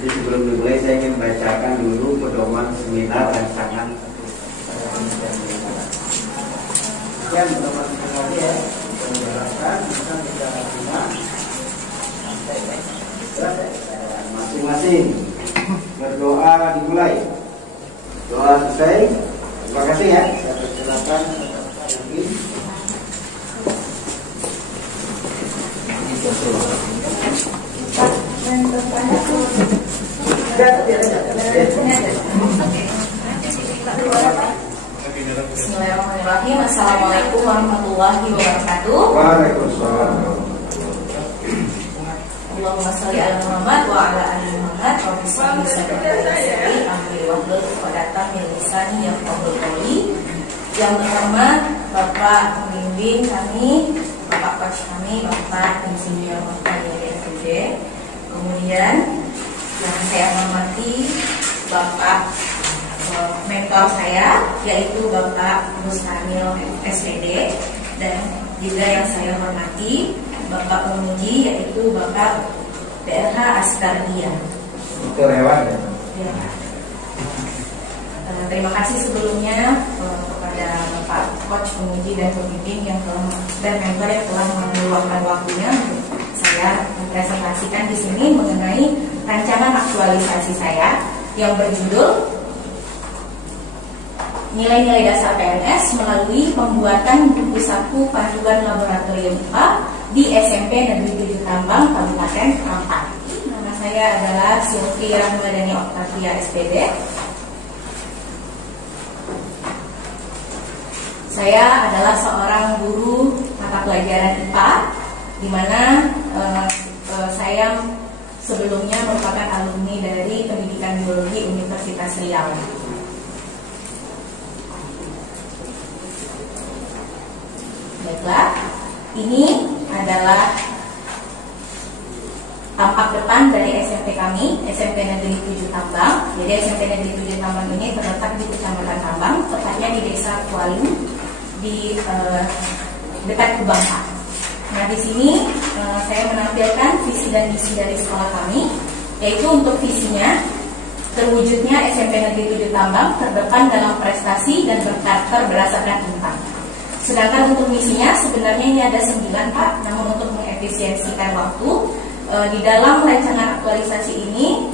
Jadi sebelum dimulai saya ingin bacakan dulu pedoman seminar rancangan. Sekian pedoman seminar ya. Bisa kita terima masing-masing. Berdoa dimulai. Doa selesai. Terima kasih ya. Saya persilakan. Bismillahirrahmanirrahim. Assalamualaikum warahmatullahi wabarakatuh. Waalaikumsalam. Allahumma sholli ala Muhammad wa ala ali Muhammad. Rabbi sholli sadri amri wahlul 'uqdatam min lisani yafqahu qawli. Yang pertama, Bapak pembimbing kami, Bapak coach kami, Bapak Insinyur Muhammad FD. Kemudian yang saya hormati Bapak mentor saya, yaitu Bapak Gus Kamil SPD, dan juga yang saya hormati Bapak penguji, yaitu Bapak BRH Astardia. Itu lewat ya? Ya. Terima kasih sebelumnya kepada Bapak coach penguji dan pembimbing yang telah dan mentor yang telah meluangkan waktunya untuk saya mempresentasikan di sini mengenai rancangan aktualisasi saya yang berjudul Nilai-nilai dasar PNS melalui pembuatan buku saku panduan laboratorium IPA di SMP Negeri 7 Tambang, Kabupaten Kampar. Nama saya adalah Sylvia Nuladani Oktavia SPD. Saya adalah seorang guru mata pelajaran IPA, di mana saya sebelumnya merupakan alumni dari Pendidikan Biologi Universitas Riau. Baiklah, ini adalah tampak depan dari SMP kami, SMP Negeri 7 Tambang. Jadi SMP Negeri 7 Tambang ini terletak di Kecamatan Tambang, tepatnya di Desa Kualu, di dekat Kubangka. Nah, di sini saya menampilkan visi dan misi dari sekolah kami, yaitu untuk visinya terwujudnya SMP Negeri 7 Tambang terdepan dalam prestasi dan berkarakter berdasarkan bintang. Sedangkan untuk misinya sebenarnya ini ada 9 Pak, namun untuk mengefisiensikan waktu di dalam rancangan aktualisasi ini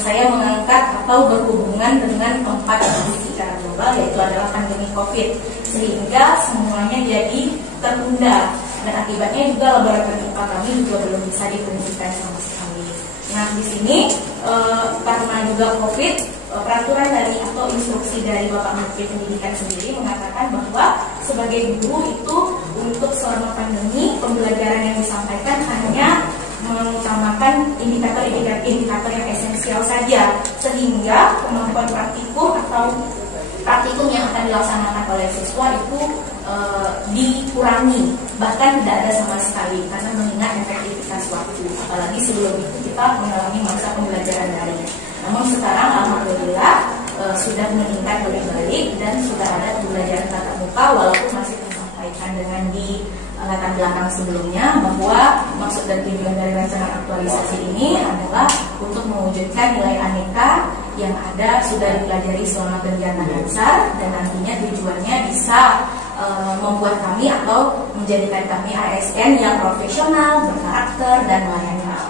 saya mengangkat atau berhubungan dengan 4 kondisi secara global, yaitu adalah pandemi COVID, sehingga semuanya jadi tertunda dan akibatnya juga laboratorium IPA kami juga belum bisa difungsikan sama sekali. Nah, di sini karena juga COVID, peraturan dari atau instruksi dari Bapak Menteri Pendidikan sendiri mengatakan bahwa sebagai guru itu untuk selama pandemi pembelajaran yang disampaikan hanya mengutamakan indikator yang esensial saja, sehingga kemampuan praktikum atau praktikum yang akan dilaksanakan oleh siswa itu dikurangi, bahkan tidak ada sama sekali karena mengingat efektivitas waktu, apalagi sebelum itu kita mengalami masa pembelajaran daring. Namun sekarang alhamdulillah sudah meningkat lebih baik dan sudah ada pembelajaran tatap muka, walaupun masih tersampaikan dengan di latar belakang sebelumnya bahwa maksud dan tujuan dari rancangan aktualisasi ini adalah untuk mewujudkan nilai aneka yang ada sudah dipelajari selama kegiatan dasar, dan nantinya tujuannya bisa membuat kami atau menjadikan kami ASN yang profesional, berkarakter, dan layak.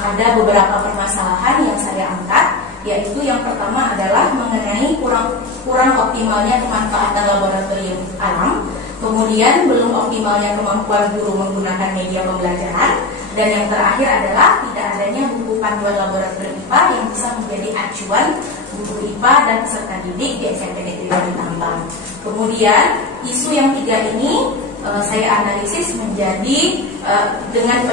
Ada beberapa permasalahan yang saya angkat, yaitu yang pertama adalah mengenai kurang optimalnya pemanfaatan laboratorium alam, kemudian belum optimalnya kemampuan guru menggunakan media pembelajaran, dan yang terakhir adalah tidak adanya buku panduan laboratorium IPA yang bisa menjadi acuan guru IPA dan peserta didik di SMP Negeri 7 Tambang. Kemudian isu yang 3 ini saya analisis menjadi dengan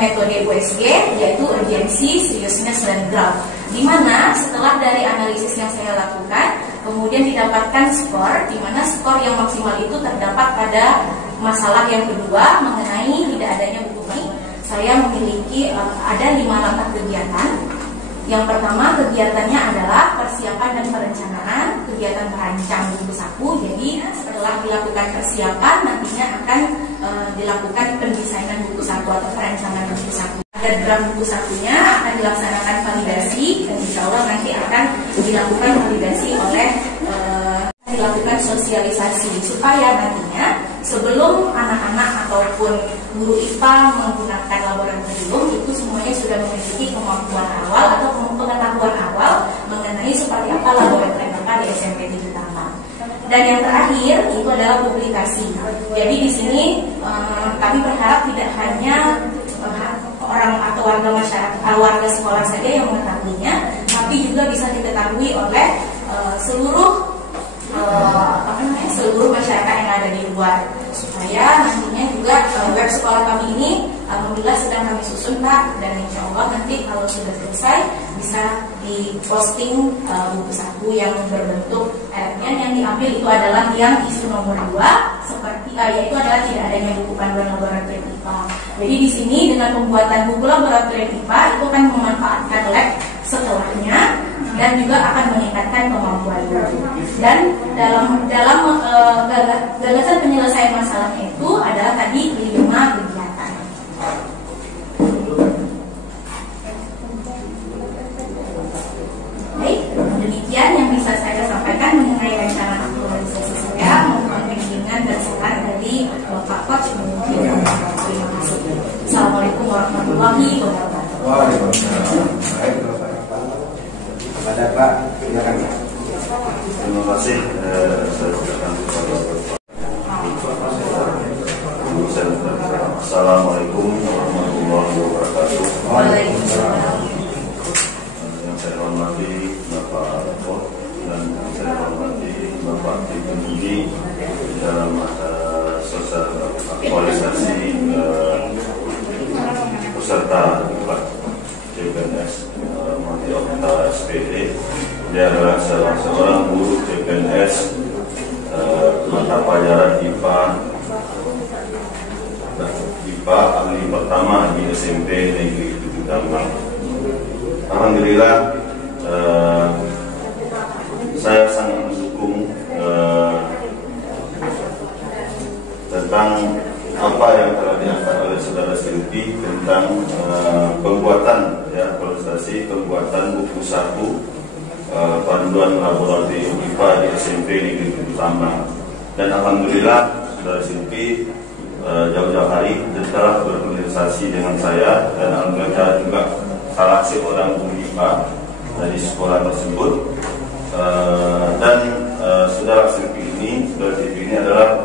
metode USG, yaitu urgency, seriousness, dan graph. Di mana setelah dari analisis yang saya lakukan, kemudian didapatkan skor, di mana skor yang maksimal itu terdapat pada masalah yang kedua mengenai tidak adanya buku ini. Saya memiliki ada 5 langkah kegiatan. Yang pertama, kegiatannya adalah persiapan dan perencanaan, kegiatan merancang buku saku. Jadi setelah dilakukan persiapan, nantinya akan dilakukan pendesainan buku saku atau perencanaan buku saku. Ada draft buku satunya akan dilaksanakan validasi dan insya Allah nanti akan dilakukan validasi oleh dilakukan sosialisasi supaya nantinya sebelum anak-anak ataupun guru IPA menggunakan laboratorium itu semuanya sudah memiliki kemampuan awal atau pengetahuan awal mengenai seperti apa laboratorium IPA di SMP Negeri Tambang. Dan yang terakhir itu adalah publikasi. Jadi di sini kami berharap tidak hanya orang atau warga masyarakat, warga sekolah saja yang mengetahuinya, tapi juga bisa diketahui oleh seluruh masyarakat yang ada di luar, supaya nantinya juga web sekolah kami ini alhamdulillah sedang kami susun Pak, dan insya Allah nanti kalau sudah selesai bisa diposting buku saku yang berbentuk elemen. Yang diambil itu adalah yang isu nomor 2 seperti yaitu adalah tidak adanya buku panduan laboratorium IPA. Jadi di sini dengan pembuatan buku laboratorium IPA itu akan memanfaatkan lab setelahnya dan juga akan meningkatkan kemampuan guru. Dan dalam gagasan penyelesaian masalahnya itu adalah tadi 5 kegiatan. Baik, demikian yang bisa saya sampaikan mengenai rencana aktualisasi saya, mohon bimbingan dan saran dari Bapak Coach. Terima kasih. Assalamualaikum warahmatullahi wabarakatuh. Waalaikumsalam. Baik, pada Pak, silakan. Terima kasih. Saya ucapkan Assalamualaikum warahmatullahi wabarakatuh. Waalaikumsalam. Yang saya hormati Bapak Rektor dan yang saya hormati Bapak Tinggi dalam sosial aktualisasi peserta CPNS Mati Okta SPD. Dia adalah salah seorang guru CPNS mata pelajaran IPA ahli pertama di SMP Negeri 7 Tambang. Alhamdulillah, saya sangat mendukung tentang apa yang telah diangkat oleh saudara Silvi tentang pembuatan pembuatan buku saku panduan laboratorium IPA di SMP Negeri 7 Tambang. Dan alhamdulillah saudara Silvi jauh-jauh hari telah berkomunikasi dengan saya, dan alhamdulillah juga salah seorang guru IPA dari sekolah tersebut. Dan saudara Silvi ini adalah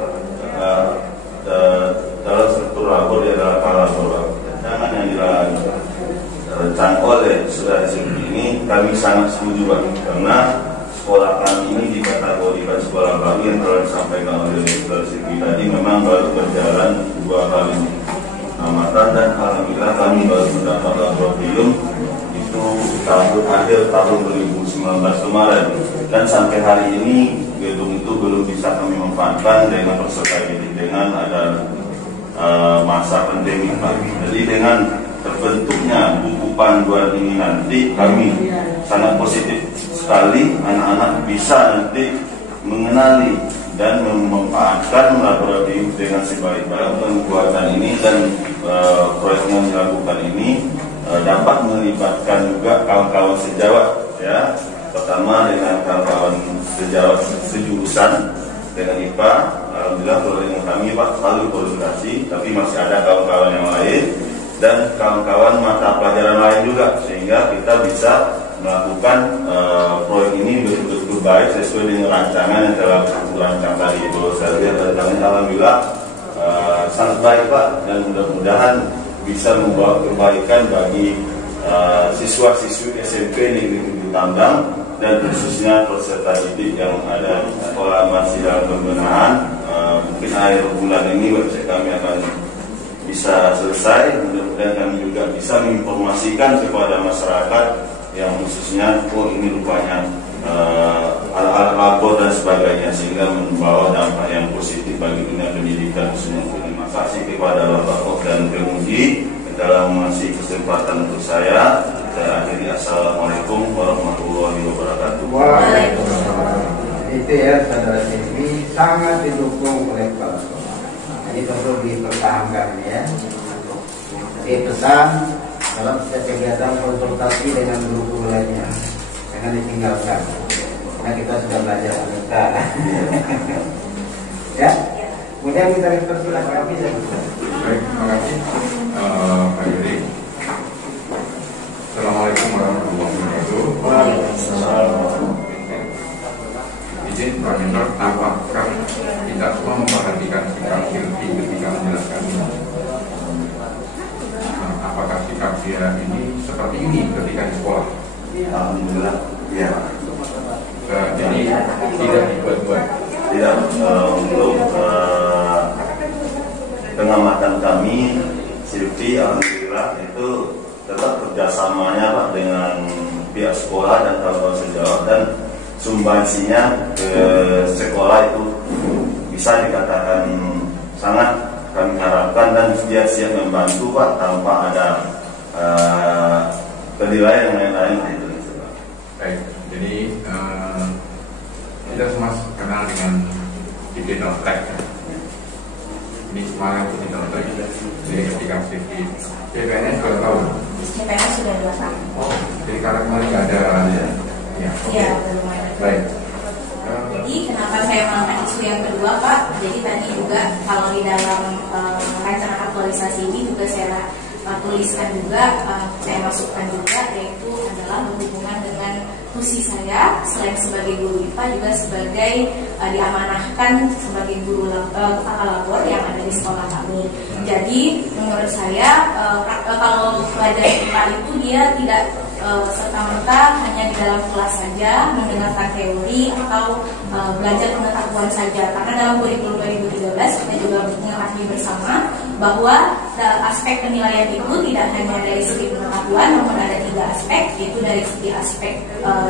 dalam struktur labor, dia adalah kolaborator. Jangan yang dirancang oleh saudara Silvi ini kami sangat setuju Pak, karena sekolah kami ini dikategorikan sekolah kami yang telah disampaikan oleh saudara Silvi tadi memang baru berjalan 2 kali amatan, dan alhamdulillah kami baru mendapat laboratorium itu akhir tahun 2019 kemarin, dan sampai hari ini gedung itu belum bisa kami manfaatkan dengan peserta didik dengan ada masa pandemi Pak. Jadi dengan terbentuknya buku panduan ini nanti kami sangat positif sekali, anak-anak bisa nanti mengenali dan memanfaatkan laboratorium dengan sebaik-baik. Pembuatan ini dan proyek yang dilakukan ini dapat melibatkan juga kawan-kawan sejawat ya. Pertama dengan kawan-kawan sejawat sejurusan dengan IPA. Alhamdulillah dengan kami Pak selalu koordinasi, tapi masih ada kawan-kawan yang lain dan kawan-kawan mata pelajaran lain juga, sehingga kita bisa melakukan proyek ini betul-betul baik sesuai dengan rancangan yang telah dirancang tadi. Itu saya lihat dari alhamdulillah sangat baik Pak, dan mudah-mudahan bisa membawa kebaikan bagi siswa-siswi SMP Negeri 7 Tambang, dan khususnya peserta didik yang ada di sekolah masih dalam pembenahan. Mungkin akhir bulan ini website kami akan bisa selesai. Mudah-mudahan kami juga bisa menginformasikan kepada masyarakat yang khususnya ini rupanya alat-alat labor dan sebagainya, sehingga membawa dampak yang positif bagi dunia pendidikan khususnya. Terima kasih kepada Bapak Kok dan Kemuji dalam mengasih kesempatan untuk saya. Saya akhiri, assalamualaikum warahmatullahi wabarakatuh. Waalaikumsalam. Itu ya saudara Silvi sangat didukung oleh kepala sekolah. Jadi perlu dipertahankan ya. Jadi pesan dalam setiap kegiatan konsultasi dengan guru-guru lainnya, jangan ditinggalkan. Karena kita sudah belajar kita. Ya, kemudian kita silakan bisa. Baik, terima kasih Pak Yuri. Assalamualaikum warahmatullahi wabarakatuh. Waalaikumsalam. Izin Pak Mentor, apakah kita semua memperhatikan sikap Silvi ketika menjelaskan ini? Apakah sikap dia ini seperti ini ketika di sekolah? Alhamdulillah, ya. Jadi tidak dibuat-buat. Tidak, untuk pengamatan kami, Silvi alhamdulillah itu tetap kerjasamanya Pak dengan pihak sekolah dan kawan-kawan sejawat, dan sumbangsinya ke sekolah itu bisa dikatakan sangat kami harapkan, dan dia siap membantu Pak tanpa ada penilaian yang lain-lain itu. Baik, jadi kita semua kenal dengan digital tech. Ini semangat digital tech. Jadi ketika Silvi CPNS sudah tahu. CPNS sudah 2 tahun. Oh, jadi karena kemarin nggak ada ya. Iya, belum ada. Baik. Jadi kenapa saya mengangkat isu yang kedua Pak? Jadi tadi juga kalau di dalam rancangan aktualisasi ini juga saya tuliskan juga, saya masukkan juga, yaitu adalah berhubungan dengan fungsi saya selain sebagai guru IPA juga sebagai diamanahkan sebagai guru kepala labor yang ada di sekolah kami. Jadi menurut saya kalau pelajar IPA itu dia tidak serta-merta hanya di dalam kelas saja mendengarkan teori atau belajar pengetahuan saja, karena dalam kurikulum 2013 kita juga mengetahui bersama bahwa aspek penilaian itu tidak hanya dari segi pengetahuan, namun ada 3 aspek, yaitu dari segi aspek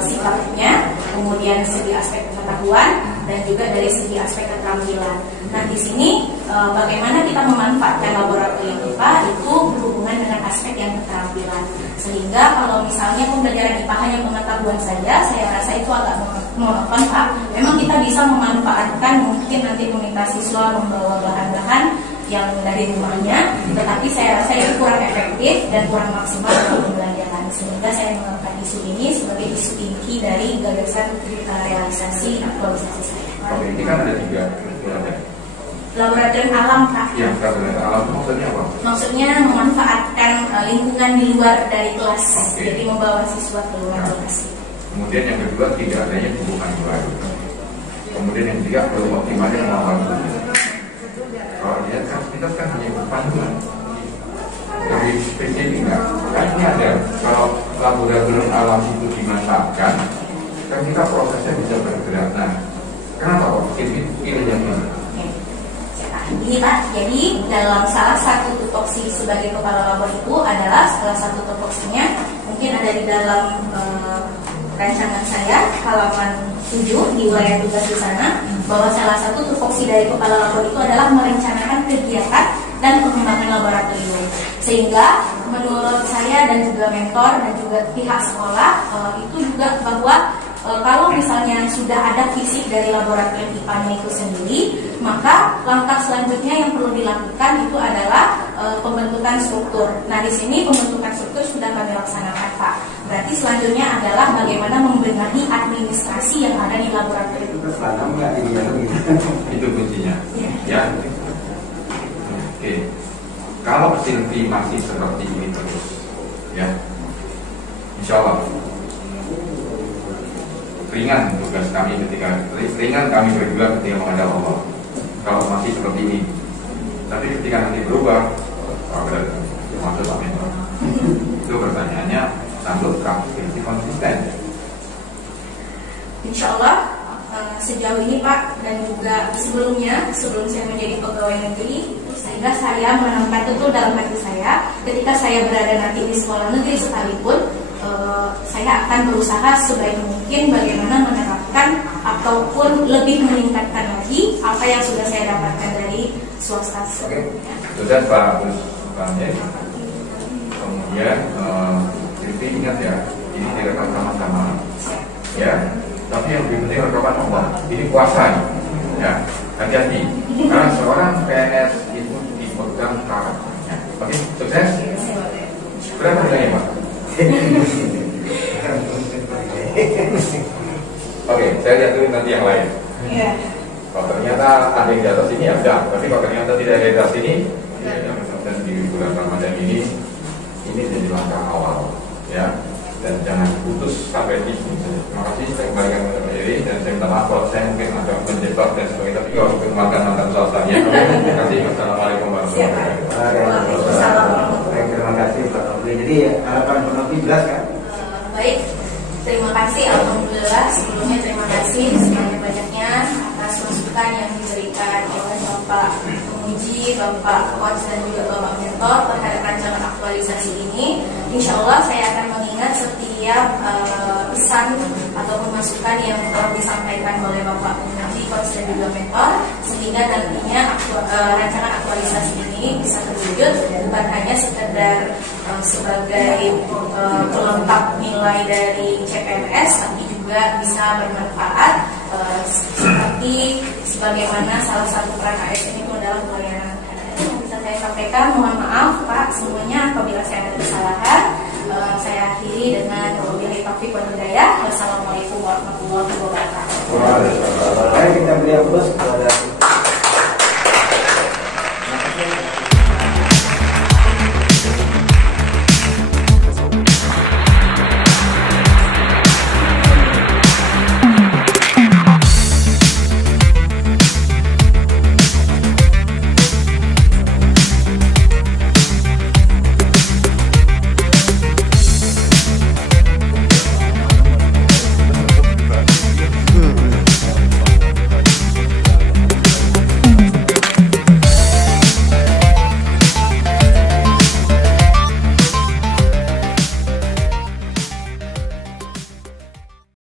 sikapnya, kemudian segi aspek pengetahuan, dan juga dari segi aspek keterampilan. Nah di sini bagaimana kita memanfaatkan laboratorium IPA itu berhubungan dengan aspek yang keterampilan, sehingga kalau misalnya pembelajaran IPA hanya pengetahuan saja, saya rasa itu agak monoton Pak. Memang kita bisa memanfaatkan, mungkin nanti meminta siswa membawa bahan-bahan yang dari rumahnya, tetapi saya rasa itu kurang efektif dan kurang maksimal dalam pembelajaran, sehingga saya mengangkat isu ini sebagai isu inti dari gagasan realisasi aktualisasi saya. Oke, ini kan ada 3 laboratorium alam Pak. Yang laboratorium alam maksudnya apa? Maksudnya memanfaatkan lingkungan di luar dari kelas, Oke. jadi membawa siswa ke luar kelas. Kemudian yang kedua, tidak adanya hubungan baru. Kemudian yang ketiga, perlu optimalnya kemampuan guru. Kalau lihat kan kita kan hanya panduan. Lebih spesifik enggak? Kan ini ada, kalau laboratorium alam itu dimanfaatkan, kan kita prosesnya bisa bergerak. Nah, kenapa kok pilih yang ini? Ini Pak, jadi dalam salah satu tupoksi sebagai kepala labor itu adalah salah satu tupoksinya mungkin ada di dalam rancangan saya halaman 7 di wilayah tugas di sana, bahwa salah satu tupoksi dari kepala labor itu adalah merencanakan kegiatan dan pengembangan laboratorium, sehingga menurut saya dan juga mentor dan juga pihak sekolah itu juga bahwa kalau misalnya sudah ada fisik dari laboratorium IPA-nya itu sendiri, maka langkah selanjutnya yang perlu dilakukan itu adalah pembentukan struktur. Nah di sini pembentukan struktur sudah kami laksanakan Pak. Berarti selanjutnya adalah bagaimana membenahi administrasi yang ada di laboratorium. Itu kuncinya. Ya. Oke. Kalau Silvi masih seperti ini terus, ya, insya Allah ringan tugas kami ringan kami berdua ketika menghadap Allah. Kalau masih seperti ini, tapi ketika nanti berubah, maksud Pak Mentor, itu pertanyaannya, sanggup Silvi konsisten? Insya Allah sejauh ini Pak, dan juga sebelum saya menjadi pegawai negeri, sehingga saya menempatkan itu dalam hati saya, ketika saya berada nanti di sekolah negeri sekalipun, saya akan berusaha sebaik mungkin bagaimana menerapkan ataupun lebih meningkatkan lagi apa yang sudah saya dapatkan dari swasta. Oke, sudah Pak Gus. Kemudian Silvi ingat ya, ini direkam sama-sama, ya. Tapi yang lebih penting rekaman Allah. Ini kuasa, ya. Hati-hati, karena seorang PNS itu dipegang karakternya. Oke, sukses. Berapa nilainya Pak? Oke, saya lihat dulu nanti yang lain. Iya. Kalau ternyata ada yang di atas ini ya udah, tapi kalau ternyata tidak ada di atas ini, ya dan di bulan Ramadan ini jadi langkah awal, ya. Dan jangan putus sampai di sini. Terima kasih, saya kembalikan kepada Pak Yeri dan saya minta maaf kalau saya mungkin agak menjebak dan sebagainya, tapi kalau untuk mantan swastanya. Terima kasih. Wassalamualaikum warahmatullahi wabarakatuh. Baik, terima kasih Pak Nofri. Jadi harapan Pak Nofri jelas kan? Baik, terima kasih. Alhamdulillah, sebelumnya terima kasih sebanyak-banyaknya atas masukan yang diberikan oleh Bapak Penguji, Bapak Coach dan juga Bapak Mentor terhadap rancangan aktualisasi ini. Insya Allah saya akan mengingat setiap pesan ataupun masukan yang telah disampaikan oleh Bapak Penguji, Coach dan juga Mentor, sehingga nantinya rancangan aktualisasi ini bisa terwujud, bukan hanya sekedar sebagai pelengkap nilai dari CPNS, tapi juga bisa bermanfaat seperti sebagaimana salah satu peran ASN itu adalah pelayanan. Itu yang bisa saya sampaikan. Mohon maaf Pak semuanya apabila saya ada kesalahan. Saya akhiri dengan wabillahi taufiq wal hidayah. Wassalamualaikum warahmatullahi wabarakatuh. Baik, kita beri aplaus kepada